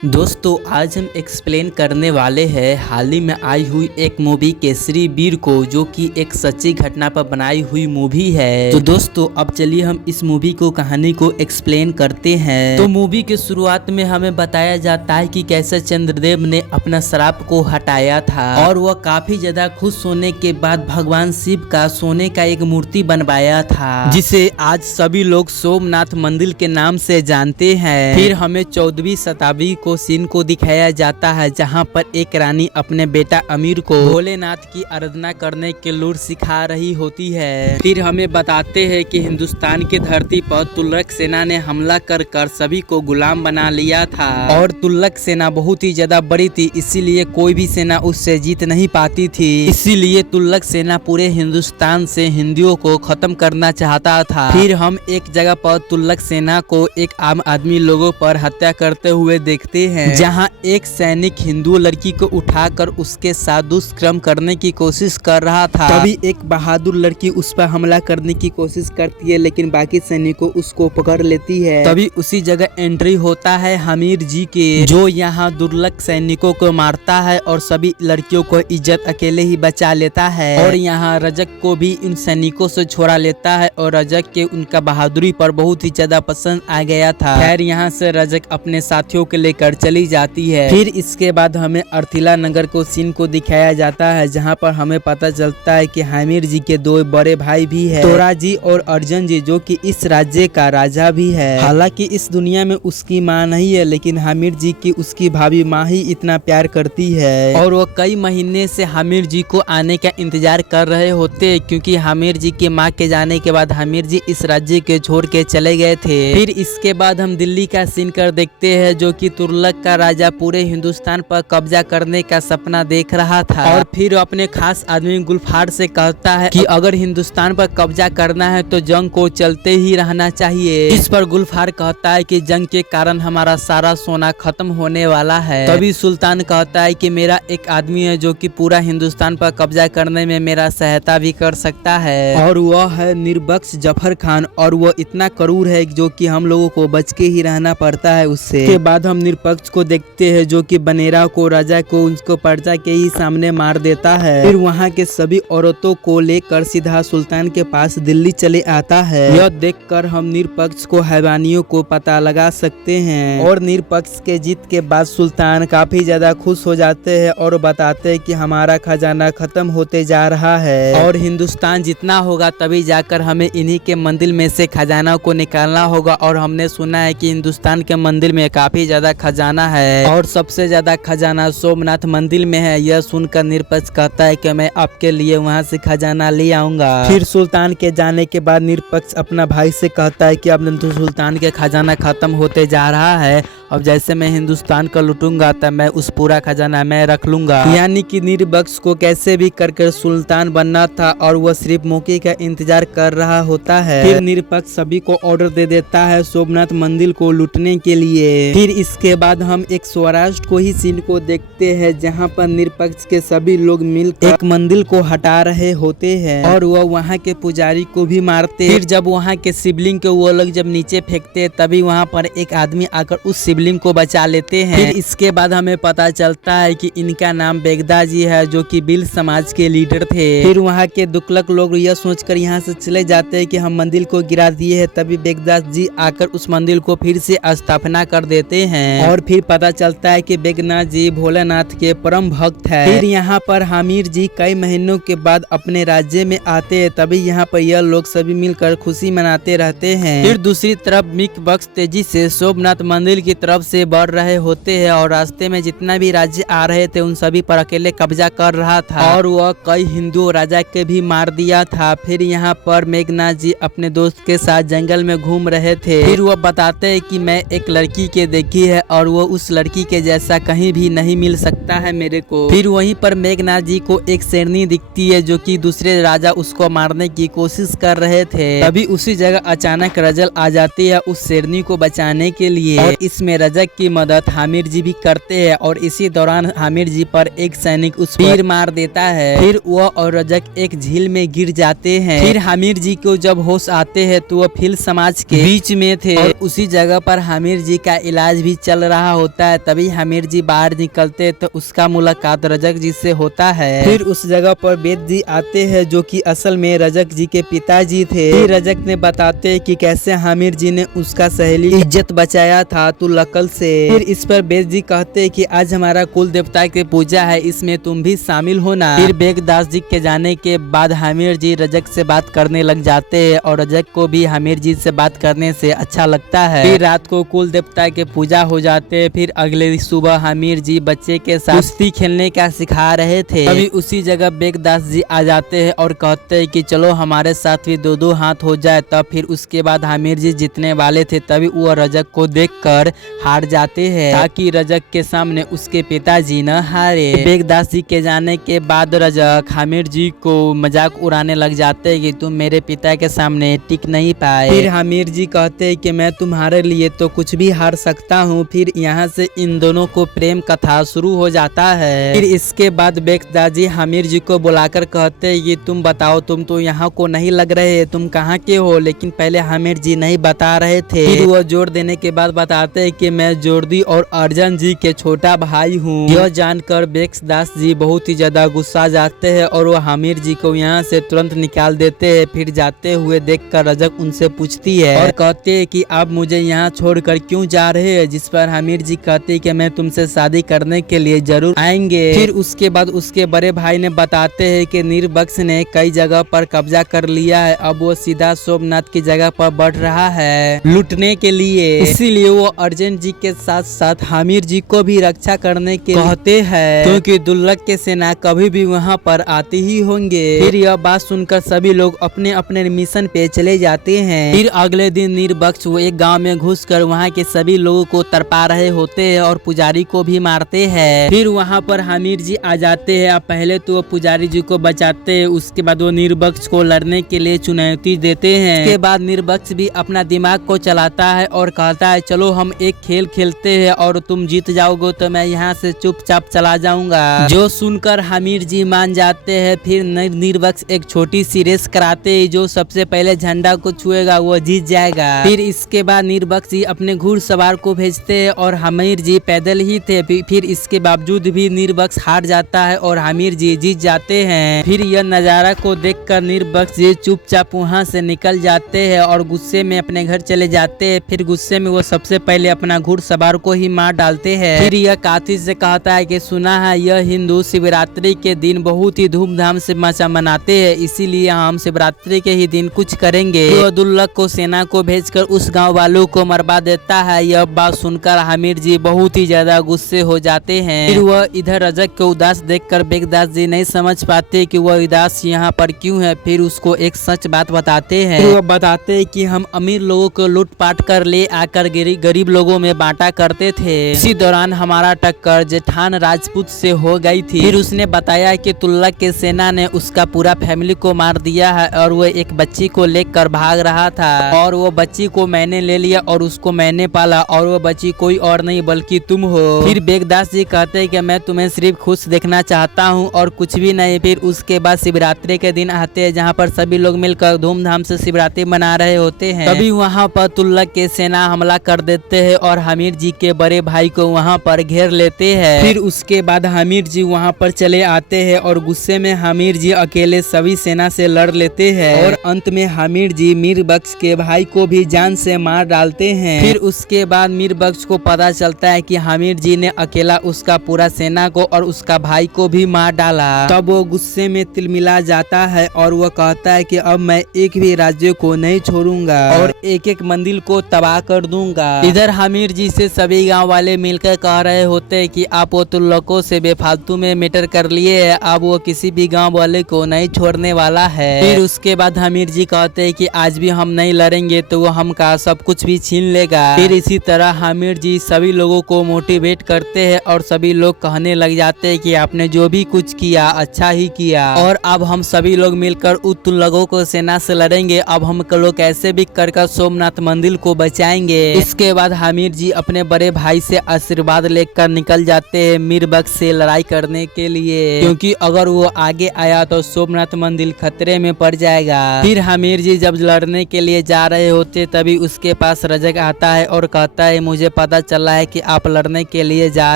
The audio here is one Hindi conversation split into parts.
दोस्तों आज हम एक्सप्लेन करने वाले हैं हाल ही में आई हुई एक मूवी केसरी वीर को, जो कि एक सच्ची घटना पर बनाई हुई मूवी है। तो दोस्तों अब चलिए हम इस मूवी को कहानी को एक्सप्लेन करते हैं। तो मूवी के शुरुआत में हमें बताया जाता है कि कैसे चंद्रदेव ने अपना श्राप को हटाया था और वह काफी ज्यादा खुश होने के बाद भगवान शिव का सोने का एक मूर्ति बनवाया था, जिसे आज सभी लोग सोमनाथ मंदिर के नाम से जानते हैं। फिर हमें 14वीं शताब्दी सीन को दिखाया जाता है, जहां पर एक रानी अपने बेटा अमीर को भोलेनाथ की आराधना करने के लूर सिखा रही होती है। फिर हमें बताते हैं कि हिंदुस्तान की धरती पर तुगलक सेना ने हमला कर सभी को गुलाम बना लिया था और तुगलक सेना बहुत ही ज्यादा बड़ी थी, इसीलिए कोई भी सेना उससे जीत नहीं पाती थी। इसीलिए तुगलक सेना पूरे हिंदुस्तान से हिंदुओं को खत्म करना चाहता था। फिर हम एक जगह पर तुगलक सेना को एक आम आदमी लोगों पर हत्या करते हुए देखते हैं, जहां एक सैनिक हिंदू लड़की को उठाकर उसके साथ दुष्कर्म करने की कोशिश कर रहा था। तभी एक बहादुर लड़की उस पर हमला करने की कोशिश करती है, लेकिन बाकी सैनिकों उसको पकड़ लेती है। तभी उसी जगह एंट्री होता है हमीर जी के, जो यहाँ दुर्लभ सैनिकों को मारता है और सभी लड़कियों को इज्जत अकेले ही बचा लेता है। और यहाँ रजक को भी उन सैनिकों से छोड़ा लेता है और रजक के उनका बहादुरी पर बहुत ही ज्यादा पसंद आ गया था। खैर यहाँ से रजक अपने साथियों के लेकर चली जाती है। फिर इसके बाद हमें अर्थिला नगर को सीन को दिखाया जाता है, जहां पर हमें पता चलता है कि हामिर जी के दो बड़े भाई भी है, तोरा जी और अर्जुन जी, जो कि इस राज्य का राजा भी है। हालांकि इस दुनिया में उसकी माँ नहीं है, लेकिन हामिर जी की उसकी भाभी माँ ही इतना प्यार करती है और वो कई महीने से हामिर जी को आने का इंतजार कर रहे होते, क्योंकि हामिर जी की माँ के जाने के बाद हामिर जी इस राज्य के छोड़ के चले गए थे। फिर इसके बाद हम दिल्ली का सीन कर देखते हैं, जो कि तुगलक का राजा पूरे हिंदुस्तान पर कब्जा करने का सपना देख रहा था और फिर अपने खास आदमी गुलफार से कहता है कि अगर हिंदुस्तान पर कब्जा करना है तो जंग को चलते ही रहना चाहिए। इस पर गुलफार कहता है कि जंग के कारण हमारा सारा सोना खत्म होने वाला है। तभी सुल्तान कहता है कि मेरा एक आदमी है जो कि पूरा हिंदुस्तान पर कब्जा करने में मेरा सहायता भी कर सकता है, और वह है निर्बख्श जफर खान, और वह इतना क्रूर है जो कि हम लोगों को बच के ही रहना पड़ता है उससे। के बाद हम निरपक्ष को देखते हैं, जो कि बनेरा को राजा को उसको प्रजा के ही सामने मार देता है। फिर वहाँ के सभी औरतों को लेकर सीधा सुल्तान के पास दिल्ली चले आता है। यह देखकर हम निरपक्ष को हैवानियों को पता लगा सकते हैं, और निरपक्ष के जीत के बाद सुल्तान काफी ज्यादा खुश हो जाते हैं और बताते हैं कि हमारा खजाना खत्म होते जा रहा है और हिंदुस्तान जितना होगा तभी जाकर हमें इन्हीं के मंदिर में से खजाना को निकालना होगा। और हमने सुना है कि हिंदुस्तान के मंदिर में काफी ज्यादा खजाना है और सबसे ज्यादा खजाना सोमनाथ मंदिर में है। यह सुनकर निरपक्ष कहता है कि मैं आपके लिए वहां से खजाना ले आऊंगा। फिर सुल्तान के जाने के बाद निरपक्ष अपना भाई से कहता है कि अब तो सुल्तान के खजाना खत्म होते जा रहा है, अब जैसे मैं हिंदुस्तान का लूटूंगा तब मैं उस पूरा खजाना मैं रख लूंगा। यानी कि निरपक्ष को कैसे भी करके सुल्तान बनना था और वह सिर्फ मौके का इंतजार कर रहा होता है। फिर निरपक्ष सभी को ऑर्डर दे देता है सोमनाथ मंदिर को लूटने के लिए। फिर इसके बाद हम एक स्वराष्ट्र को ही सीन को देखते हैं, जहां पर निरपक्ष के सभी लोग मिलकर एक मंदिर को हटा रहे होते हैं और वह वहां के पुजारी को भी मारते। फिर जब वहां के शिवलिंग को वो लोग जब नीचे फेंकते तभी वहां पर एक आदमी आकर उस शिवलिंग को बचा लेते हैं। फिर इसके बाद हमें पता चलता है कि इनका नाम बेगदा जी है, जो कि बिल समाज के लीडर थे। फिर वहाँ के दुगलक लोग यह सोचकर यहाँ से चले जाते हैं कि हम मंदिर को गिरा दिए हैं, तभी बेगदा जी आकर उस मंदिर को फिर से स्थापना कर देते हैं और फिर पता चलता है कि बेगनाथ जी भोलेनाथ के परम भक्त है। फिर यहाँ पर हामिर जी कई महीनों के बाद अपने राज्य में आते हैं, तभी यहाँ पर यह लोग सभी मिलकर खुशी मनाते रहते हैं। फिर दूसरी तरफ मिक बक्स तेजी से सोमनाथ मंदिर की तरफ से बढ़ रहे होते हैं और रास्ते में जितना भी राज्य आ रहे थे उन सभी पर अकेले कब्जा कर रहा था और वह कई हिंदू राजा के भी मार दिया था। फिर यहाँ पर मेघनाथ जी अपने दोस्त के साथ जंगल में घूम रहे थे। फिर वह बताते हैं कि मैं एक लड़की के देखी है और वो उस लड़की के जैसा कहीं भी नहीं मिल सकता है मेरे को। फिर वहीं पर मेघनाथ जी को एक शेरनी दिखती है, जो कि दूसरे राजा उसको मारने की कोशिश कर रहे थे। तभी उसी जगह अचानक रजल आ जाती है उस शेरनी को बचाने के लिए और इसमें रजक की मदद हामिर जी भी करते हैं और इसी दौरान हामिर जी पर एक सैनिक उस पर तीर मार देता है। फिर वह और रजक एक झील में गिर जाते हैं। फिर हामिर जी को जब होश आते हैं तो वह फिल समाज के बीच में थे और उसी जगह पर हामिर जी का इलाज भी चल रहा होता है। तभी हामिर जी बाहर निकलते तो उसका मुलाकात रजक जी से होता है। फिर उस जगह पर वेद जी आते हैं जो कि असल में रजक जी के पिताजी थे। फिर रजक ने बताते कि कैसे हामिर जी ने उसका सहेली इज्जत बचाया था तुलकल से। फिर इस पर वेद जी कहते कि आज हमारा कुल देवता की पूजा है, इसमें तुम भी शामिल होना। फिर बेगदास जी के जाने के बाद हामिर जी रजक से बात करने लग जाते हैं और रजक को भी हामिर जी से बात करने से अच्छा लगता है। फिर रात को कुल देवता के पूजा हो जाते हैं। फिर अगले सुबह हामिर जी बच्चे के साथ कुश्ती खेलने का सिखा रहे थे। अभी उसी जगह बेगदास जी आ जाते हैं और कहते हैं कि चलो हमारे साथ भी दो दो हाथ हो जाए। तब फिर उसके बाद हामिर जी जीतने वाले थे तभी वो रजक को देखकर हार जाते हैं ताकि रजक के सामने उसके पिताजी न हारे। बेगदास जी के जाने के बाद रजक हामिर जी को मजाक उड़ाने लग जाते हैं कि तुम मेरे पिता के सामने टिक नहीं पाए। फिर हामिर जी कहते हैं कि मैं तुम्हारे लिए तो कुछ भी हार सकता हूँ। फिर यहाँ से इन दोनों को प्रेम कथा शुरू हो जाता है। फिर इसके बाद बेगदास जी हामिर जी को बुलाकर कहते हैं कि तुम बताओ, तुम तो यहाँ को नहीं लग रहे, तुम कहाँ के हो? लेकिन पहले हामिर जी नहीं बता रहे थे। फिर वो जोर देने के बाद बताते हैं कि मैं जोरदी और अर्जन जी के छोटा भाई हूँ। यह जानकर बेगदास जी बहुत ही ज्यादा गुस्सा जाते हैं और वो हामिर जी को यहाँ से तुरंत निकाल देते हैं। फिर जाते हुए देखकर रजक उनसे पूछती है और कहते हैं कि आप मुझे यहाँ छोड़कर क्यों जा रहे हैं? जिस पर हामिर जी कहते हैं कि मैं तुमसे शादी करने के लिए जरूर आएंगे। फिर उसके बाद उसके बड़े भाई ने बताते हैं कि निर्बक्स ने कई जगह पर कब्जा कर लिया है, अब वो सीधा सोमनाथ की जगह पर बढ़ रहा है लूटने के लिए। इसीलिए वो अर्जन जी के साथ साथ हामिर जी को भी रक्षा करने के कहते हैं क्योंकि दुल्लक के सेना कभी भी वहाँ पर आते ही होंगे। फिर यह बात सुनकर सभी लोग अपने अपने मिशन पे चले जाते हैं। फिर अगले दिन निर्बक्स वो एक गांव में घुसकर वहाँ के सभी लोगों को तरपा रहे होते हैं और पुजारी को भी मारते हैं। फिर वहाँ पर हामिर जी आ जाते हैं। अब पहले तो वो पुजारी जी को बचाते हैं, उसके बाद वो निर्बक्स को लड़ने के लिए चुनौती देते हैं। उसके बाद निर्बक्स भी अपना दिमाग को चलाता है और कहता है चलो हम एक खेल खेलते हैं और तुम जीत जाओगे तो मैं यहाँ से चुपचाप चला जाऊंगा। जो सुनकर हामिर जी मान जाते हैं। फिर निर्बक्स एक छोटी सी रेस कराते हैं, जो सबसे पहले झंडा को छुएगा वो जीत जाएगा। फिर इसके बाद निर्बक्स जी अपने घुड़सवार को भेजते हैं और हामिर जी पैदल ही थे। फिर इसके बावजूद भी निर्बक्स हार जाता है और हामिर जी जीत जाते हैं। फिर यह नजारा को देखकर निर्बक्स जी चुपचाप वहाँ से निकल जाते हैं और गुस्से में अपने घर चले जाते हैं। फिर गुस्से में वो सबसे पहले अपना घुड़सवार को ही मार डालते हैं। फिर यह कातिल से कहता है कि सुना है यह हिंदू शिवरात्रि के दिन बहुत ही धूमधाम से मनाते हैं, इसीलिए हम शिवरात्रि के ही दिन कुछ करेंगे। तो दुल्लक को सेना को भेजकर उस गांव वालों को मरवा देता है। यह बात सुनकर हामिर जी बहुत ही ज्यादा गुस्से हो जाते हैं। फिर वह इधर रजक को उदास देखकर बेगदास जी नहीं समझ पाते कि वह उदास यहाँ पर क्यों है। फिर उसको एक सच बात बताते हैं। वह बताते हैं कि हम अमीर लोगों को लूटपाट कर ले आकर गरीब लोगों में बांटा करते थे। इसी दौरान हमारा टक्कर जेठान राजपूत से हो गई थी। फिर उसने बताया कि तुल्लक के सेना ने उसका पूरा फैमिली को मार दिया है और वो एक बच्ची को लेकर भाग रहा था और वो बच्ची को मैंने ले लिया और उसको मैंने पाला और वो बच्ची कोई और नहीं बल्कि तुम हो। फिर बेगदास जी कहते हैं कि मैं तुम्हें सिर्फ खुश देखना चाहता हूँ और कुछ भी नहीं। फिर उसके बाद शिवरात्रि के दिन आते हैं जहाँ पर सभी लोग मिलकर धूमधाम से शिवरात्रि मना रहे होते हैं। तभी वहाँ पर तुल्लक के सेना हमला कर देते हैं और हामिर जी के बड़े भाई को वहाँ पर घेर लेते हैं। फिर उसके बाद हामिर जी वहाँ पर चले आते हैं और गुस्से में हामिर जी अकेले सभी सेना से लड़ लेते हैं और अंत में हामिर जी मीरबख्श के भाई को भी जान से मार डालते हैं। फिर उसके बाद मीरबख्श को पता चलता है कि हामिर जी ने अकेला उसका पूरा सेना को और उसका भाई को भी मार डाला। तब वो गुस्से में तिलमिला जाता है और वो कहता है कि अब मैं एक भी राज्य को नहीं छोड़ूंगा और एक एक मंदिर को तबाह कर दूंगा। इधर हामिर जी से सभी गांव वाले मिलकर कह रहे होते हैं कि आप वो तुल्लकों से बेफालतू में मैटर कर लिए है, अब वो किसी भी गांव वाले को नहीं छोड़ने वाला है। फिर उसके बाद हामिर जी कहते हैं कि आज भी हम नहीं लड़ेंगे तो वो हमका सब कुछ भी छीन लेगा। फिर इसी तरह हामिर जी सभी लोगों को मोटिवेट करते हैं और सभी लोग कहने लग जाते हैं कि आपने जो भी कुछ किया अच्छा ही किया और अब हम सभी लोग मिलकर उन तुल्लकों को सेना से लड़ेंगे। अब हम लोग कैसे भी कर सोमनाथ मंदिर को बचाएंगे। इसके बाद हामिर आमिर जी अपने बड़े भाई से आशीर्वाद लेकर निकल जाते हैं मीरबख्श से लड़ाई करने के लिए, क्योंकि अगर वो आगे आया तो सोमनाथ मंदिर खतरे में पड़ जाएगा। फिर आमिर जी जब लड़ने के लिए जा रहे होते तभी उसके पास रजक आता है और कहता है मुझे पता चला है कि आप लड़ने के लिए जा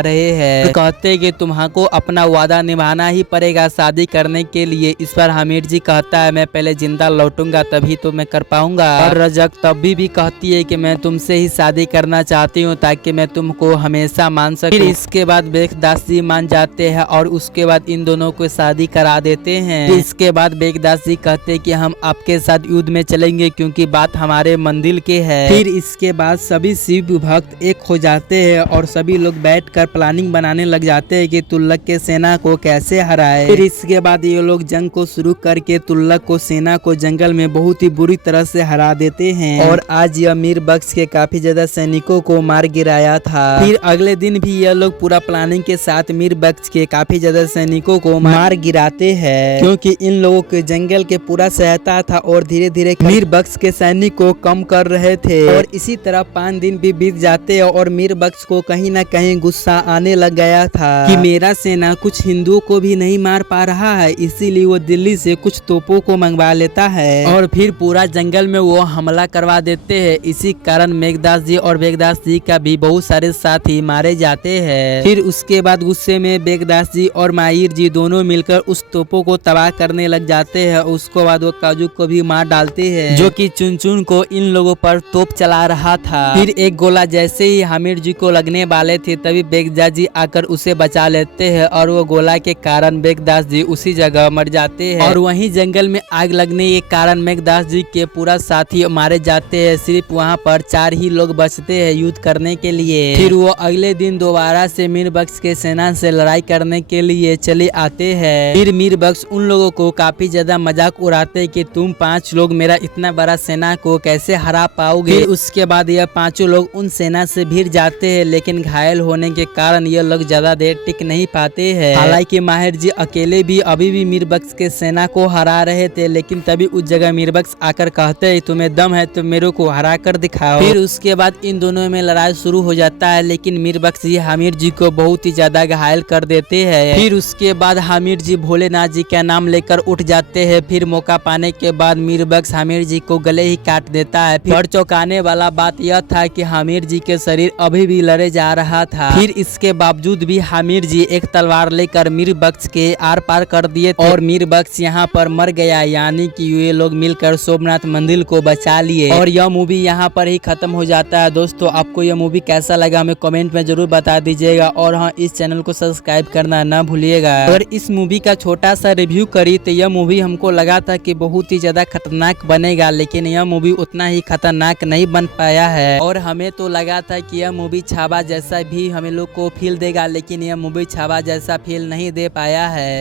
रहे हैं, तो कहते हैं कि तुम्हारा अपना वादा निभाना ही पड़ेगा शादी करने के लिए। इस पर आमिर जी कहता है मैं पहले जिंदा लौटूंगा तभी तो मैं कर पाऊंगा। और रजक तब भी कहती है कि मैं तुमसे ही शादी करना चाहती हूँ ताकि मैं तुमको हमेशा मान सकूं। फिर इसके बाद बेगदास जी मान जाते हैं और उसके बाद इन दोनों को शादी करा देते हैं। फिर इसके बाद बेगदास जी कहते हैं कि हम आपके साथ युद्ध में चलेंगे क्योंकि बात हमारे मंदिर के है। फिर इसके बाद सभी शिव भक्त एक हो जाते हैं और सभी लोग बैठकर प्लानिंग बनाने लग जाते हैं कि तुगलक के सेना को कैसे हराए। फिर इसके बाद ये लोग जंग को शुरू करके तुगलक को सेना को जंगल में बहुत ही बुरी तरह से हरा देते हैं और आज यह मीरबख्श के काफी ज्यादा सैनिकों को मार गिराया था। फिर अगले दिन भी यह लोग पूरा प्लानिंग के साथ मीरबख्श के काफी ज्यादा सैनिकों को मार गिराते हैं, क्योंकि इन लोगों के जंगल के पूरा सहायता था और धीरे धीरे मीरबख्श के सैनिक को कम कर रहे थे। और इसी तरह 5 दिन भी बीत जाते और मीरबख्श को कहीं न कहीं गुस्सा आने लग गया था कि मेरा सेना कुछ हिंदुओं को भी नहीं मार पा रहा है, इसीलिए वो दिल्ली से कुछ तोपों को मंगवा लेता है और फिर पूरा जंगल में वो हमला करवा देते हैं। इसी कारण मेघदास जी और बेगदास जी का भी बहुत सारे साथी मारे जाते हैं। फिर उसके बाद गुस्से में बेगदास जी और माहिर जी दोनों मिलकर उस तोपों को तबाह करने लग जाते हैं। उसके बाद वो काजू को भी मार डालते हैं जो कि चुन को इन लोगों पर तोप चला रहा था। फिर एक गोला जैसे ही आमिर जी को लगने वाले थे तभी बेगदास जी आकर उसे बचा लेते हैं और वो गोला के कारण बेगदास जी उसी जगह मर जाते हैं। और वहीं जंगल में आग लगने के कारण मेघदास जी के पूरा साथी मारे जाते हैं। सिर्फ वहां पर 4 ही लोग बचते हैं युद्ध करने के लिए। फिर वो अगले दिन दोबारा से मीरबख्श के सेना से लड़ाई करने के लिए चले आते हैं। फिर मीरबख्श उन लोगों को काफी ज्यादा मजाक उड़ाते हैं कि तुम 5 लोग मेरा इतना बड़ा सेना को कैसे हरा पाओगे। फिर उसके बाद यह 5 लोग उन सेना से भिड़ जाते हैं, लेकिन घायल होने के कारण यह लोग ज्यादा देर टिक नहीं पाते हैं। हालांकि माहिर जी अकेले भी अभी भी मीरबख्श के सेना को हरा रहे थे, लेकिन तभी उस जगह मीरबख्श आकर कहते हैं तुम्हें दम है तो मेरे को हरा कर दिखाओ। फिर उसके बाद इन दोनों में लड़ाई शुरू हो जाता है, लेकिन मीरबख्श जी आमिर जी को बहुत ही ज्यादा घायल कर देते हैं। फिर उसके बाद आमिर जी भोलेनाथ जी का नाम लेकर उठ जाते हैं। फिर मौका पाने के बाद मीरबख्श आमिर जी को गले ही काट देता है। फिर चौंकाने वाला बात यह था कि आमिर जी के शरीर अभी भी लड़े जा रहा था। फिर इसके बावजूद भी आमिर जी एक तलवार लेकर मीरबख्श के आर पार कर दिए और मीरबख्श यहाँ पर मर गया, यानी कि ये लोग मिलकर सोमनाथ मंदिर को बचा लिए। और यह मूवी यहाँ पर ही खत्म हो जाता है। दोस्तों आपको यह मूवी कैसा लगा हमें कमेंट में जरूर बता दीजिएगा और हाँ इस चैनल को सब्सक्राइब करना ना भूलिएगा। अगर इस मूवी का छोटा सा रिव्यू करी तो यह मूवी हमको लगा था कि बहुत ही ज्यादा खतरनाक बनेगा, लेकिन यह मूवी उतना ही खतरनाक नहीं बन पाया है। और हमें तो लगा था कि यह मूवी छावा जैसा भी हमें लोग को फील देगा, लेकिन यह मूवी छावा जैसा फील नहीं दे पाया है।